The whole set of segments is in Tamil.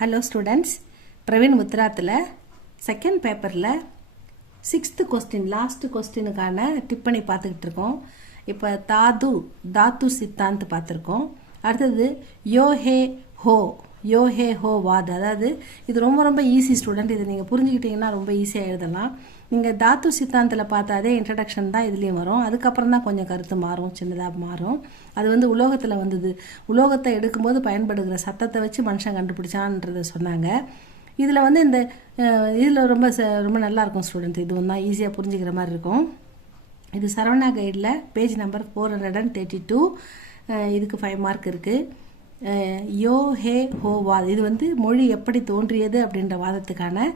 ஹலோ ஸ்டூடெண்ட்ஸ், பிரவீன் முத்ராத்தில் செகண்ட் பேப்பரில் 6th கொஸ்டின் லாஸ்ட் கொஸ்டினுக்கான டிப்பணி பார்த்துக்கிட்டு இருக்கோம். இப்போ தாத்து சித்தாந்த் பார்த்துருக்கோம். அடுத்தது யோ ஹே ஹோ வாத். அதாவது இது ரொம்ப ஈஸி ஸ்டூடெண்ட். இதை நீங்கள் புரிஞ்சுக்கிட்டீங்கன்னா ரொம்ப ஈஸியாக எழுதலாம். நீங்கள் தாத்து சித்தாந்தில் பார்த்த அதே இன்ட்ரடக்ஷன் தான் இதுலேயும் வரும். அதுக்கப்புறம் தான் கொஞ்சம் கருத்து மாறும், சின்னதாக மாறும். அது உலோகத்தில் வந்தது. உலோகத்தை எடுக்கும்போது பயன்படுகிற சத்தத்தை வச்சு மனுஷன் கண்டுபிடிச்சான்றதை சொன்னாங்க. இதில் இந்த இதில் ரொம்ப நல்லாயிருக்கும் ஸ்டூடெண்ட். இது ஒன்றா ஈஸியாக புரிஞ்சுக்கிற மாதிரி இருக்கும். இது சரவணா கைடில் பேஜ் நம்பர் 432. இதுக்கு 5 மார்க் இருக்குது. யோ ஹே ஹோ வாத். இது மொழி எப்படி தோன்றியது அப்படின்ற வாதத்துக்கான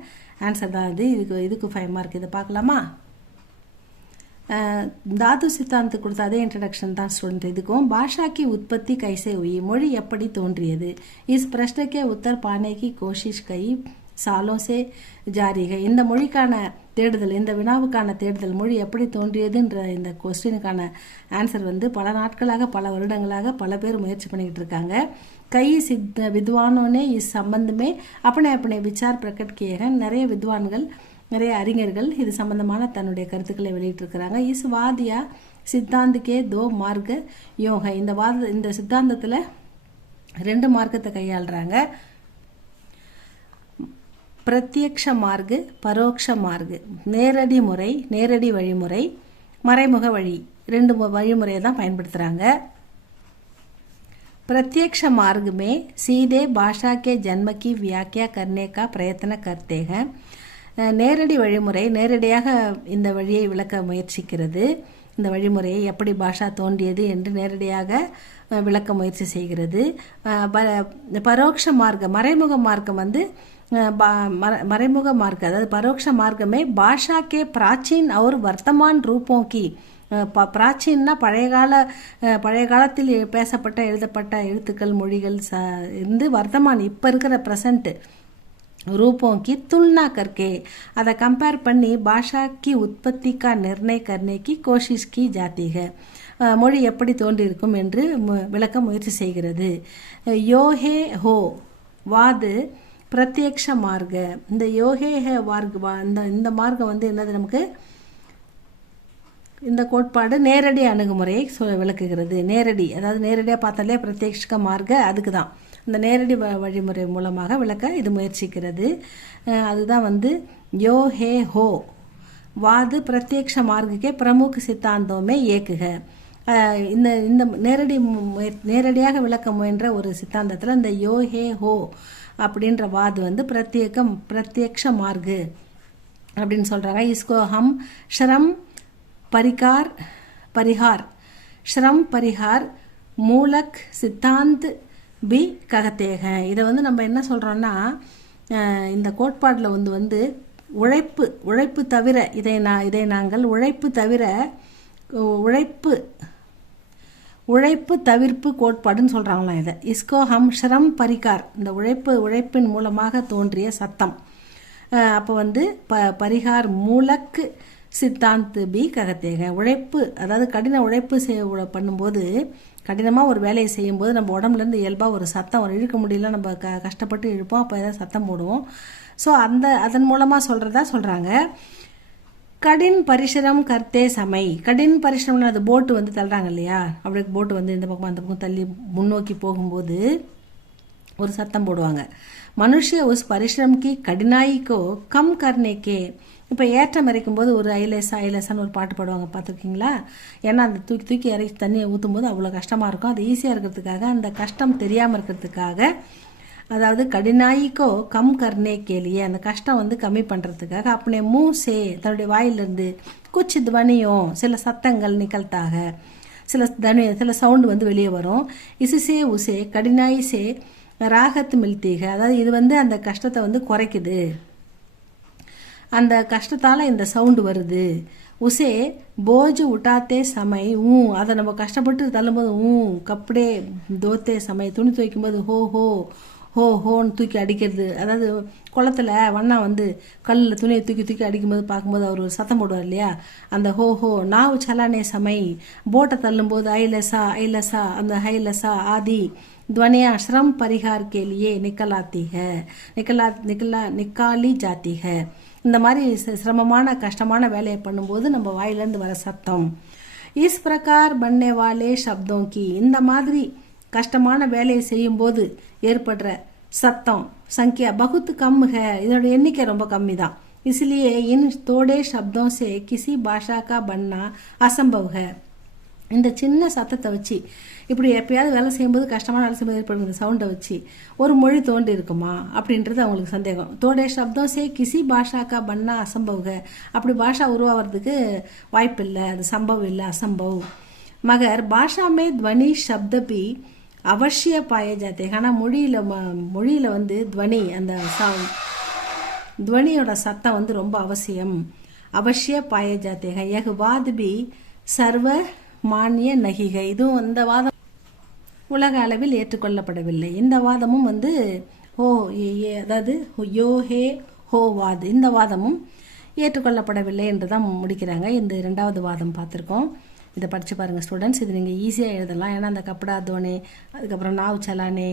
ஆன்சர் தான் இது. இதுக்கு 5 மார்க். இதை பார்க்கலாமா? தாத்து சித்தாந்தத்துக்கு கொடுத்த அதே இன்ட்ரடக்ஷன் தான் ஸ்டூடெண்ட். இதுக்கும் பாஷா की उत्पत्ति कैसे हुई, மொழி எப்படி தோன்றியது. इस प्रश्न के उत्तर पाने की कोशिश कई सालों से जारी है. இந்த மொழிக்கான தேடுதல், இந்த வினாவுக்கான தேடுதல், மொழி எப்படி தோன்றியதுன்ற இந்த கொஸ்டினுக்கான ஆன்சர் பல நாட்களாக, பல வருடங்களாக பல பேர் முயற்சி பண்ணிக்கிட்டு இருக்காங்க. कई विद्वानों ने इस संबंध में अपने अपने विचार प्रकट किए हैं. நிறைய வித்வான்கள், நிறைய அறிஞர்கள் இது சம்பந்தமான தன்னுடைய கருத்துக்களை வெளியிட்டிருக்கிறாங்க. இஸ் வாதியா சித்தாந்துக்கே 2 மார்க்க யோக. இந்த சித்தாந்தத்தில் 2 மார்க்கத்தை கையாளுறாங்க. பிரத்யக்ஷ மார்க்கு, பரோட்ச மார்க்கு. நேரடி முறை, நேரடி வழிமுறை, மறைமுக வழி, 2 வழிமுறையை தான் பயன்படுத்துகிறாங்க. प्रत्यक्ष मार्ग में सीधे भाषा के जन्म की व्याख्या करने का प्रयत्न करते हैं. நேரடி வழிமுறை நேரடியாக இந்த வழியை விளக்க முயற்சிக்கிறது. இந்த வழிமுறையை எப்படி பாஷா தோன்றியது என்று நேரடியாக விளக்க முயற்சி செய்கிறது. பரோட்ச மார்க்கம், மறைமுக மார்க்கம் மறைமுக மார்க்கம், அதாவது பரோட்ச மார்க்கமே பாஷா கே பிராச்சீன் और वर्तमान रूपों की. பிராச்சீன்னா பழைய காலத்தில் பேசப்பட்ட எழுதப்பட்ட எழுத்துக்கள், மொழிகள் வர்த்தமான் இப்போ இருக்கிற ப்ரெசண்ட் रूपों की तुलना करके அதை கம்பேர் பண்ணி பாஷா की उत्पत्ति का निर्णय करने की कोशिश की जाती है. மொழி எப்படி தோன்றியிருக்கும் என்று விளக்க முயற்சி செய்கிறது. யோஹே ஹோ வாது பிரத்யக்ஷ மார்க்க. இந்த யோஹே ஹே இந்த மார்க்கம் என்னது, நமக்கு இந்த கோட்பாடு நேரடி அணுகுமுறையை விளக்குகிறது. நேரடி, அதாவது நேரடியாக பார்த்தாலே பிரத்யக்ஷ மார்க்க, அதுக்கு தான் இந்த நேரடி வழிமுறை மூலமாக விளக்க இது முயற்சிக்கிறது. அதுதான் யோ ஹே ஹோ வாது பிரத்யக்ஷ மார்க்கே பிரமுக சித்தாந்தமே ஏக்குக. இந்த நேரடியாக விளக்க முயன்ற ஒரு சித்தாந்தத்தில் இந்த யோ ஹே ஹோ அப்படின்ற வாது பிரத்யக்ஷ மார்க்கு அப்படின்னு சொல்கிறாங்க. இஸ்கோ ஹம் ஷ்ரம் श्रम परिहार मूलक सिद्धांत भी कहते हैं. இதை நம்ம என்ன சொல்கிறோன்னா, இந்த கோட்பாடில் உழைப்பு தவிர இதை நாங்கள் உழைப்பு தவிர்ப்பு கோட்பாடுன்னு சொல்கிறாங்களாம். இதை இஸ்கோ ஹம் ஷ்ரம் பரிகார், இந்த உழைப்பின் மூலமாக தோன்றிய சத்தம். அப்போ பரிகார் மூலக்கு சித்தாந்த் பி ககத்தேக. உழைப்பு, அதாவது கடின உழைப்பு பண்ணும்போது, கடினமாக ஒரு வேலையை செய்யும்போது நம்ம உடம்புலேருந்து இயல்பாக ஒரு சத்தம் இழுக்க முடியல, நம்ம கஷ்டப்பட்டு இழுப்போம், அப்போ ஏதாவது சத்தம் போடுவோம். ஸோ அதன் மூலமாக சொல்கிறாங்க. கடின் பரிசிரம் கர்த்தே சமை. கடின் பரிசிரம்னு அது போட்டு தள்ளுறாங்க இல்லையா, அப்படியே போட்டு இந்த பக்கம் அந்த பக்கம் தள்ளி முன்னோக்கி போகும்போது ஒரு சத்தம் போடுவாங்க. மனுஷ உஸ் பரிசிரம் கி கடினாய்க்கோ கம் கர்னேக்கே. இப்போ ஏற்றம் இறைக்கும் போது ஒரு ஐலேசான்னு ஒரு பாட்டு பாடுவாங்க, பார்த்துருக்கீங்களா? ஏன்னா அந்த தூக்கி இறக்கி தண்ணியை ஊற்றும் போது அவ்வளோ கஷ்டமாக இருக்கும். அது ஈஸியாக இருக்கிறதுக்காக, அந்த கஷ்டம் தெரியாமல் இருக்கிறதுக்காக, அதாவது கடினாய்க்கோ கம் கர்னே கேலியே, அந்த கஷ்டம் கம்மி பண்ணுறதுக்காக அப்பனே மூசே, தன்னுடைய வாயிலிருந்து குச்சி துவனியும் சில சத்தங்கள் நிகழ்த்தாக, சில சவுண்டு வெளியே வரும். இசுசே உசே கடினாயிசே ராகத்து மில்தீக. அதாவது இது அந்த கஷ்டத்தை குறைக்குது, அந்த கஷ்டத்தால் இந்த சவுண்டு வருது. உசே போஜ் உட்டாத்தே சமை அதை நம்ம கஷ்டப்பட்டு தள்ளும்போது கப்படே தோத்தே சமை, துணி துவைக்கும்போது ஹோன்னு தூக்கி அடிக்கிறது. அதாவது குளத்தில் வண்ணா கல்லில் துணியை தூக்கி அடிக்கும்போது பார்க்கும்போது அவர் ஒரு சத்தம் போடுவார் இல்லையா, அந்த ஹோ நாவு சலானே சமை. போட்டை தள்ளும்போது ஐலசா அந்த ஹைலசா ஆதி ध्वनियाँ श्रम परिहार के लिए निकाली जाती है. இந்த மாதிரி சிரமமான கஷ்டமான வேலையை பண்ணும்போது நம்ம வாயிலிருந்து வர சத்தம். इस प्रकार बनने वाले शब्दों की இந்த மாதிரி கஷ்டமான வேலையை செய்யும்போது ஏற்படுற சத்தம் संख्या बहुत कम है. இதோட எண்ணிக்கை ரொம்ப கம்மி தான். इसलिए इन थोड़े शब्दों से किसी भाषा का बनना असंभव है. இந்த சின்ன சத்தத்தை வச்சு இப்படி எப்பயாவது வேலை செய்யும்போது கஷ்டமான வேலை செய்யும்போது ஏற்படும் இந்த சவுண்டை வச்சு ஒரு மொழி தோன்றி இருக்குமா அப்படின்றது அவங்களுக்கு சந்தேகம். தோடே சப்தம் சே கிசி பாஷாக்கா பண்ணா அசம்பவ். அப்படி பாஷா உருவாகிறதுக்கு வாய்ப்பு இல்லை, அது சம்பவம் இல்லை, அசம்பவ். மகர் பாஷா மே துவனி சப்த பி அவசிய பாய ஜாத்தே. ஆனால் மொழியில் வந்து துவனி அந்த துவனியோட சத்தம் வந்து ரொம்ப அவசியம். அவசிய பாய ஜாத்தே ஹை. யஹ் வாத் பி சர்வ மானிய நகிகை. இதுவும் இந்த வாதம் உலக அளவில் ஏற்றுக்கொள்ளப்படவில்லை. இந்த வாதமும் வந்து அதாவது யோ ஹே ஹோ வாது, இந்த வாதமும் ஏற்றுக்கொள்ளப்படவில்லை என்று தான் முடிக்கிறாங்க. இந்த 2வது வாதம் பார்த்துருக்கோம். இதை படித்து பாருங்கள் ஸ்டூடெண்ட்ஸ். இது நீங்கள் ஈஸியாக எழுதலாம். ஏன்னா அந்த கப்படா தோனே, அதுக்கப்புறம் நாவ் சலானே,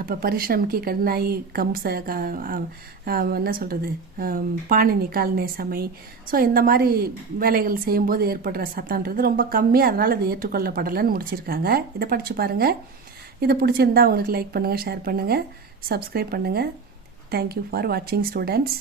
அப்போ பரிஷ்ரமிக்கு கடினாயி என்ன சொல்கிறது பாணி நிக்கால்னே சமை. ஸோ இந்த மாதிரி வேலைகள் செய்யும்போது ஏற்படுற சத்தன்றது ரொம்ப கம்மி, அதனால் இது ஏற்றுக்கொள்ளப்படலைன்னு முடிச்சிருக்காங்க. இதை படித்து பாருங்கள். இதை பிடிச்சிருந்தா உங்களுக்கு லைக் பண்ணுங்கள், ஷேர் பண்ணுங்கள், சப்ஸ்கிரைப் பண்ணுங்கள். தேங்க்யூ ஃபார் வாட்சிங் ஸ்டூடெண்ட்ஸ்.